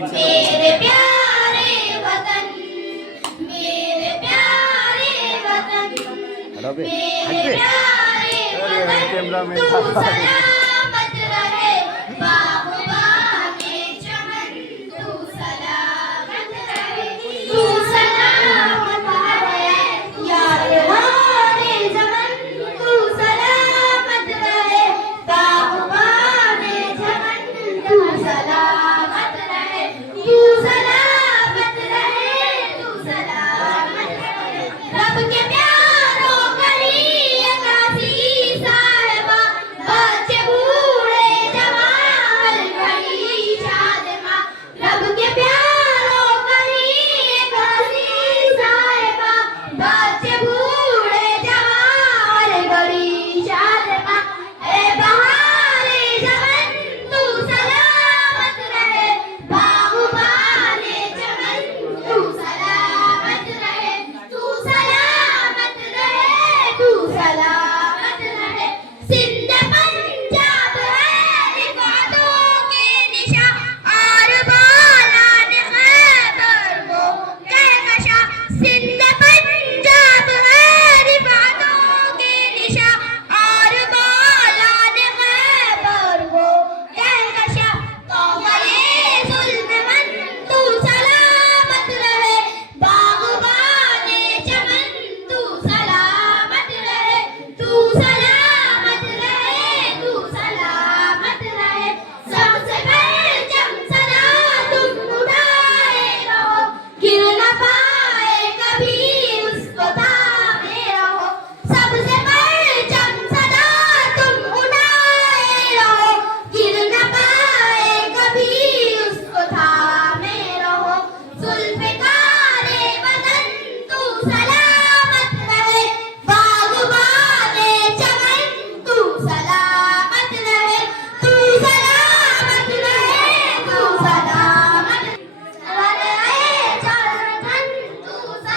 मेरे प्यारे वतन, मेरे प्यारे वतन, मेरे प्यारे वतन, तू सलामत रहे बाग बागे चमन, तू सलामत रहे, तू सलामत रहे यार हमारे जमन, तू सलामत रहे बाग बागे चमन, तू सलामत